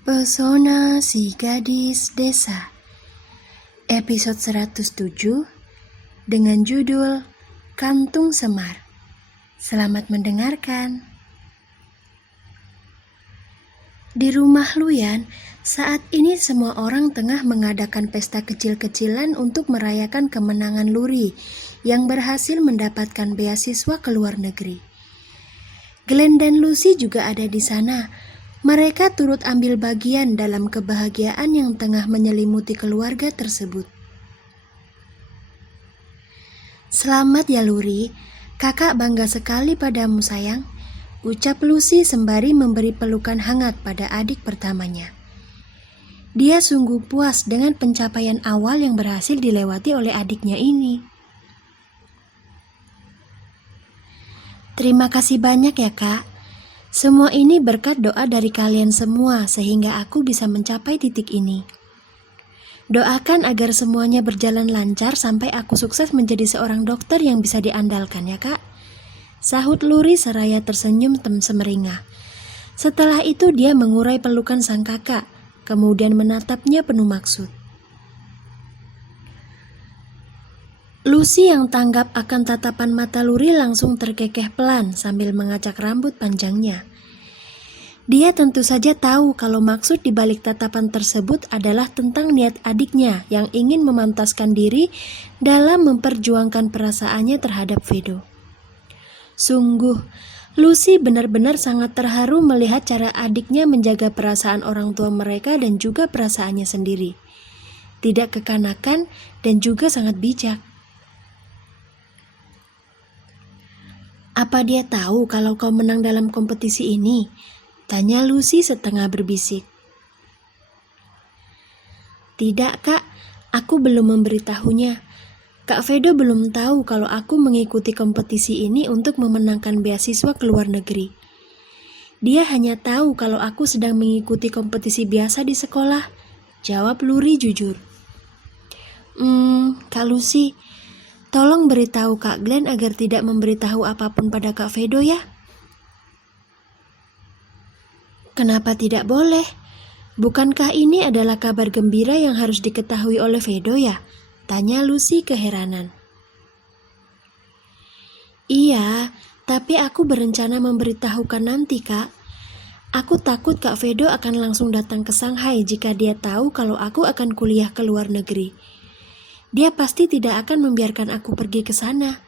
Pesona si gadis desa, episode 107 dengan judul Kantung Semar. Selamat mendengarkan. Di rumah Luyan, saat ini semua orang tengah mengadakan pesta kecil-kecilan untuk merayakan kemenangan Luri yang berhasil mendapatkan beasiswa ke luar negeri. Glenn dan Lucy juga ada di sana. Mereka turut ambil bagian dalam kebahagiaan yang tengah menyelimuti keluarga tersebut. Selamat ya Luri, kakak bangga sekali padamu sayang, ucap Lucy sembari memberi pelukan hangat pada adik pertamanya. Dia sungguh puas dengan pencapaian awal yang berhasil dilewati oleh adiknya ini. Terima kasih banyak ya kak. Semua ini berkat doa dari kalian semua sehingga aku bisa mencapai titik ini. Doakan agar semuanya berjalan lancar sampai aku sukses menjadi seorang dokter yang bisa diandalkan ya kak. Sahut Luri seraya tersenyum semeringah. Setelah itu dia mengurai pelukan sang kakak, kemudian menatapnya penuh maksud. Lucy yang tanggap akan tatapan mata Luri langsung terkekeh pelan sambil mengacak rambut panjangnya. Dia tentu saja tahu kalau maksud di balik tatapan tersebut adalah tentang niat adiknya yang ingin memantaskan diri dalam memperjuangkan perasaannya terhadap Vedo. Sungguh, Lucy benar-benar sangat terharu melihat cara adiknya menjaga perasaan orang tua mereka dan juga perasaannya sendiri. Tidak kekanakan dan juga sangat bijak. Apa dia tahu kalau kau menang dalam kompetisi ini? Tanya Lucy setengah berbisik. Tidak kak, aku belum memberitahunya. Kak Vedo belum tahu kalau aku mengikuti kompetisi ini untuk memenangkan beasiswa ke luar negeri. Dia hanya tahu kalau aku sedang mengikuti kompetisi biasa di sekolah, jawab Luri jujur. Kak Lucy, tolong beritahu Kak Glenn agar tidak memberitahu apapun pada Kak Vedo ya. Kenapa tidak boleh? Bukankah ini adalah kabar gembira yang harus diketahui oleh Vedo ya? Tanya Lucy keheranan. Iya, tapi aku berencana memberitahukan nanti kak. Aku takut Kak Vedo akan langsung datang ke Shanghai jika dia tahu kalau aku akan kuliah ke luar negeri. Dia pasti tidak akan membiarkan aku pergi ke sana,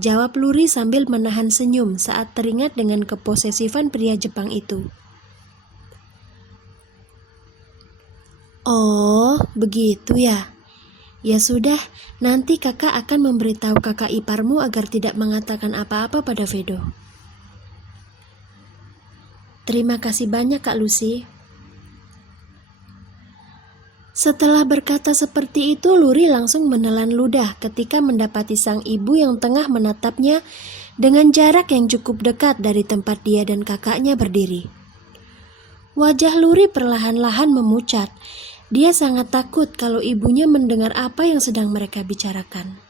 jawab Luri sambil menahan senyum saat teringat dengan keposesifan pria Jepang itu. Oh, begitu ya. Ya sudah, nanti kakak akan memberitahu kakak iparmu agar tidak mengatakan apa-apa pada Vedo. Terima kasih banyak Kak Lucy. Setelah berkata seperti itu, Luri langsung menelan ludah ketika mendapati sang ibu yang tengah menatapnya dengan jarak yang cukup dekat dari tempat dia dan kakaknya berdiri. Wajah Luri perlahan-lahan memucat. Dia sangat takut kalau ibunya mendengar apa yang sedang mereka bicarakan.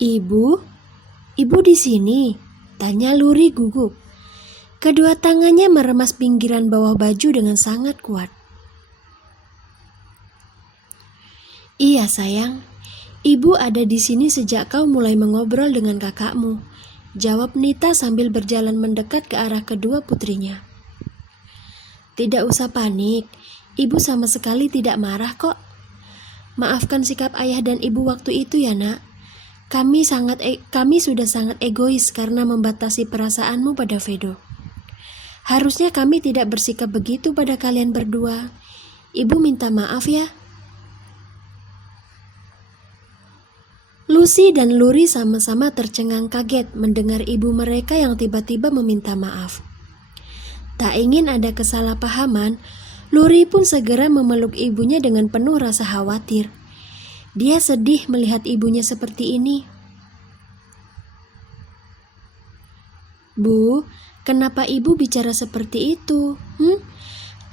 Ibu? Ibu di sini? Tanya Luri gugup. Kedua tangannya meremas pinggiran bawah baju dengan sangat kuat. Iya sayang, ibu ada di sini sejak kau mulai mengobrol dengan kakakmu, jawab Nita sambil berjalan mendekat ke arah kedua putrinya. Tidak usah panik, ibu sama sekali tidak marah kok. Maafkan sikap ayah dan ibu waktu itu ya nak. Kami sudah sangat egois karena membatasi perasaanmu pada Vedo. Harusnya kami tidak bersikap begitu pada kalian berdua. Ibu minta maaf ya. Lucy dan Luri sama-sama tercengang kaget mendengar ibu mereka yang tiba-tiba meminta maaf. Tak ingin ada kesalahpahaman, Luri pun segera memeluk ibunya dengan penuh rasa khawatir. Dia sedih melihat ibunya seperti ini. Bu, kenapa ibu bicara seperti itu?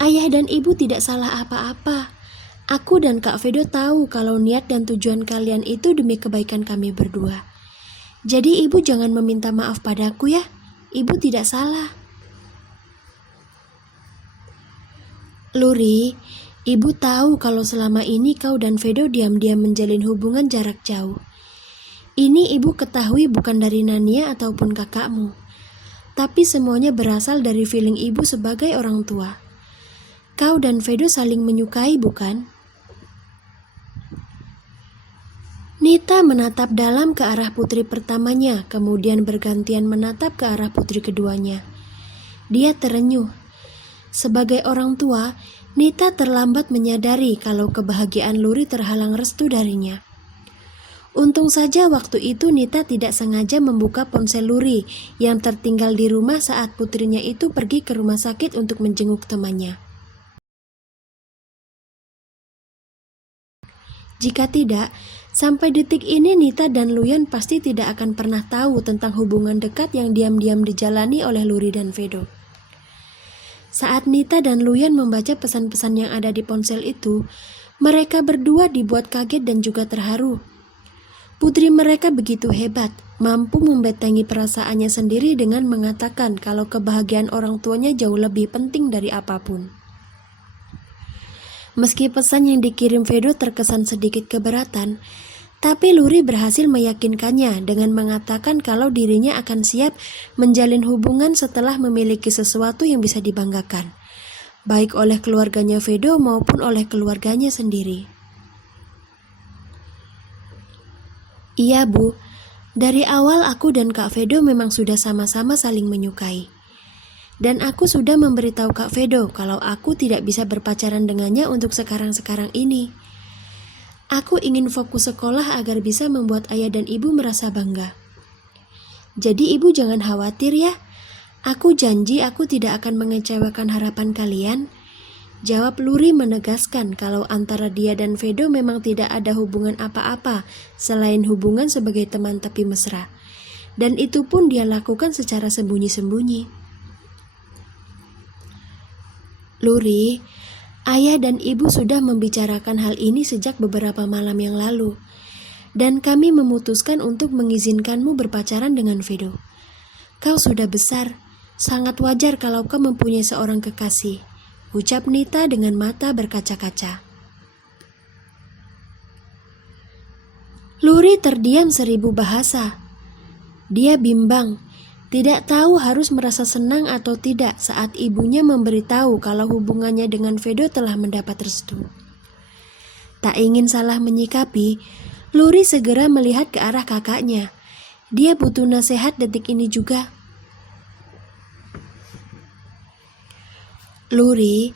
Ayah dan ibu tidak salah apa-apa. Aku dan Kak Vedo tahu kalau niat dan tujuan kalian itu demi kebaikan kami berdua. Jadi ibu jangan meminta maaf padaku ya. Ibu tidak salah. Luri, ibu tahu kalau selama ini kau dan Vedo diam-diam menjalin hubungan jarak jauh. Ini ibu ketahui bukan dari Nania ataupun kakakmu, tapi semuanya berasal dari feeling ibu sebagai orang tua. Kau dan Vedo saling menyukai, bukan? Nita menatap dalam ke arah putri pertamanya, kemudian bergantian menatap ke arah putri keduanya. Dia terenyuh. Sebagai orang tua, Nita terlambat menyadari kalau kebahagiaan Luri terhalang restu darinya. Untung saja waktu itu Nita tidak sengaja membuka ponsel Luri yang tertinggal di rumah saat putrinya itu pergi ke rumah sakit untuk menjenguk temannya. Jika tidak, sampai detik ini Nita dan Luyan pasti tidak akan pernah tahu tentang hubungan dekat yang diam-diam dijalani oleh Luri dan Vedo. Saat Nita dan Luyan membaca pesan-pesan yang ada di ponsel itu, mereka berdua dibuat kaget dan juga terharu. Putri mereka begitu hebat, mampu membentengi perasaannya sendiri dengan mengatakan kalau kebahagiaan orang tuanya jauh lebih penting dari apapun. Meski pesan yang dikirim Vedo terkesan sedikit keberatan, tapi Luri berhasil meyakinkannya dengan mengatakan kalau dirinya akan siap menjalin hubungan setelah memiliki sesuatu yang bisa dibanggakan, baik oleh keluarganya Vedo maupun oleh keluarganya sendiri. Iya Bu, dari awal aku dan Kak Vedo memang sudah sama-sama saling menyukai. Dan aku sudah memberitahu Kak Vedo kalau aku tidak bisa berpacaran dengannya untuk sekarang-sekarang ini. Aku ingin fokus sekolah agar bisa membuat ayah dan ibu merasa bangga. Jadi ibu jangan khawatir ya. Aku janji aku tidak akan mengecewakan harapan kalian. Jawab Luri menegaskan kalau antara dia dan Vedo memang tidak ada hubungan apa-apa selain hubungan sebagai teman tapi mesra. Dan itu pun dia lakukan secara sembunyi-sembunyi. Luri, ayah dan ibu sudah membicarakan hal ini sejak beberapa malam yang lalu. Dan kami memutuskan untuk mengizinkanmu berpacaran dengan Vedo. Kau sudah besar, sangat wajar kalau kau mempunyai seorang kekasih, ucap Nita dengan mata berkaca-kaca. Luri terdiam 1000 bahasa. Dia bimbang, tidak tahu harus merasa senang atau tidak saat ibunya memberitahu kalau hubungannya dengan Vedo telah mendapat restu. Tak ingin salah menyikapi, Luri segera melihat ke arah kakaknya. Dia butuh nasihat detik ini juga. Luri,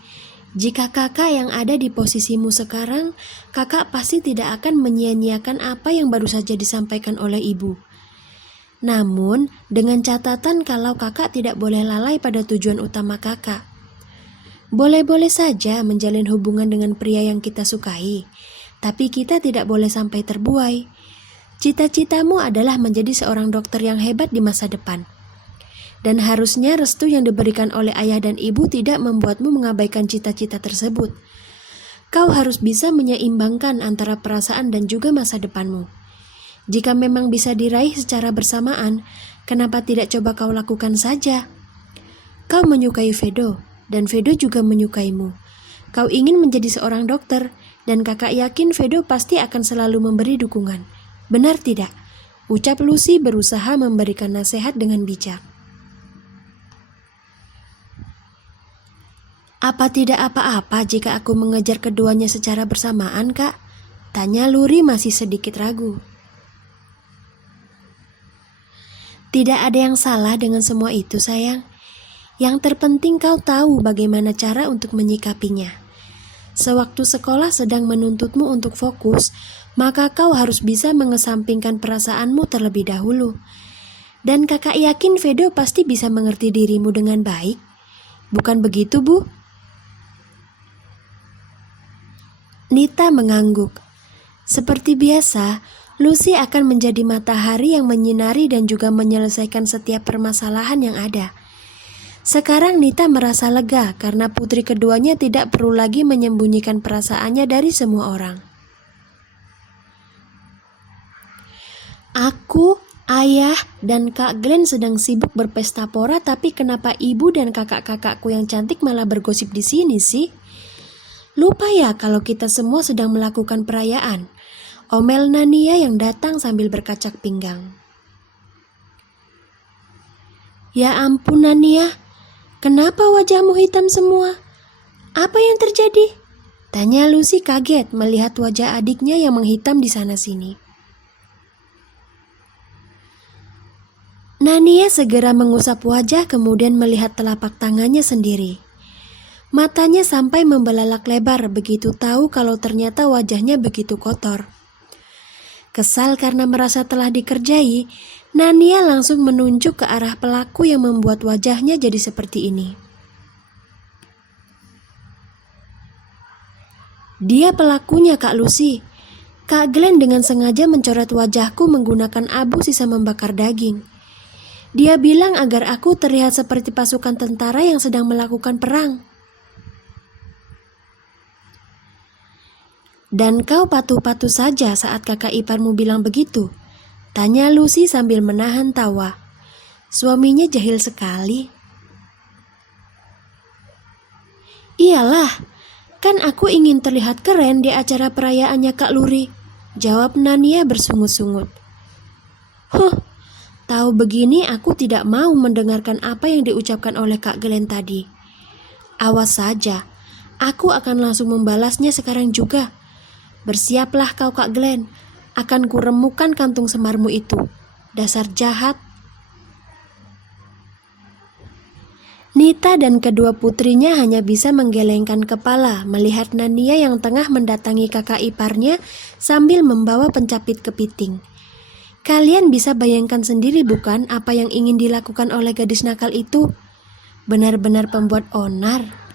jika kakak yang ada di posisimu sekarang, kakak pasti tidak akan menyia-nyiakan apa yang baru saja disampaikan oleh ibu. Namun, dengan catatan kalau kakak tidak boleh lalai pada tujuan utama kakak. Boleh-boleh saja menjalin hubungan dengan pria yang kita sukai, tapi kita tidak boleh sampai terbuai. Cita-citamu adalah menjadi seorang dokter yang hebat di masa depan. Dan harusnya restu yang diberikan oleh ayah dan ibu tidak membuatmu mengabaikan cita-cita tersebut. Kau harus bisa menyeimbangkan antara perasaan dan juga masa depanmu. Jika memang bisa diraih secara bersamaan, kenapa tidak coba kau lakukan saja? Kau menyukai Vedo, dan Vedo juga menyukaimu. Kau ingin menjadi seorang dokter, dan kakak yakin Vedo pasti akan selalu memberi dukungan. Benar tidak? Ucap Lucy berusaha memberikan nasihat dengan bijak. Apa tidak apa-apa jika aku mengejar keduanya secara bersamaan, Kak? Tanya Luri masih sedikit ragu. Tidak ada yang salah dengan semua itu, sayang. Yang terpenting kau tahu bagaimana cara untuk menyikapinya. Sewaktu sekolah sedang menuntutmu untuk fokus, maka kau harus bisa mengesampingkan perasaanmu terlebih dahulu. Dan kakak yakin Vedo pasti bisa mengerti dirimu dengan baik. Bukan begitu, Bu? Nita mengangguk. Seperti biasa, Lucy akan menjadi matahari yang menyinari dan juga menyelesaikan setiap permasalahan yang ada. Sekarang Nita merasa lega karena putri keduanya tidak perlu lagi menyembunyikan perasaannya dari semua orang. Aku, ayah, dan Kak Glenn sedang sibuk berpesta pora, tapi kenapa ibu dan kakak-kakakku yang cantik malah bergosip di sini sih? Lupa ya kalau kita semua sedang melakukan perayaan, omel Nania yang datang sambil berkacak pinggang. Ya ampun Nania, kenapa wajahmu hitam semua? Apa yang terjadi? Tanya Lucy kaget melihat wajah adiknya yang menghitam di sana-sini. Nania segera mengusap wajah kemudian melihat telapak tangannya sendiri. Matanya sampai membelalak lebar begitu tahu kalau ternyata wajahnya begitu kotor. Kesal karena merasa telah dikerjai, Nania langsung menunjuk ke arah pelaku yang membuat wajahnya jadi seperti ini. Dia pelakunya, Kak Lucy. Kak Glenn dengan sengaja mencoret wajahku menggunakan abu sisa membakar daging. Dia bilang agar aku terlihat seperti pasukan tentara yang sedang melakukan perang. Dan kau patuh-patuh saja saat kakak iparmu bilang begitu? Tanya Lucy sambil menahan tawa. Suaminya jahil sekali. Iyalah, kan aku ingin terlihat keren di acara perayaannya Kak Luri, jawab Nania bersungut-sungut. Tahu begini aku tidak mau mendengarkan apa yang diucapkan oleh Kak Glenn tadi. Awas saja, aku akan langsung membalasnya sekarang juga. Bersiaplah kau Kak Glenn, akan kuremukkan kantung semarmu itu. Dasar jahat. Nita dan kedua putrinya hanya bisa menggelengkan kepala melihat Nania yang tengah mendatangi kakak iparnya sambil membawa pencapit kepiting. Kalian bisa bayangkan sendiri bukan apa yang ingin dilakukan oleh gadis nakal itu? Benar-benar pembuat onar.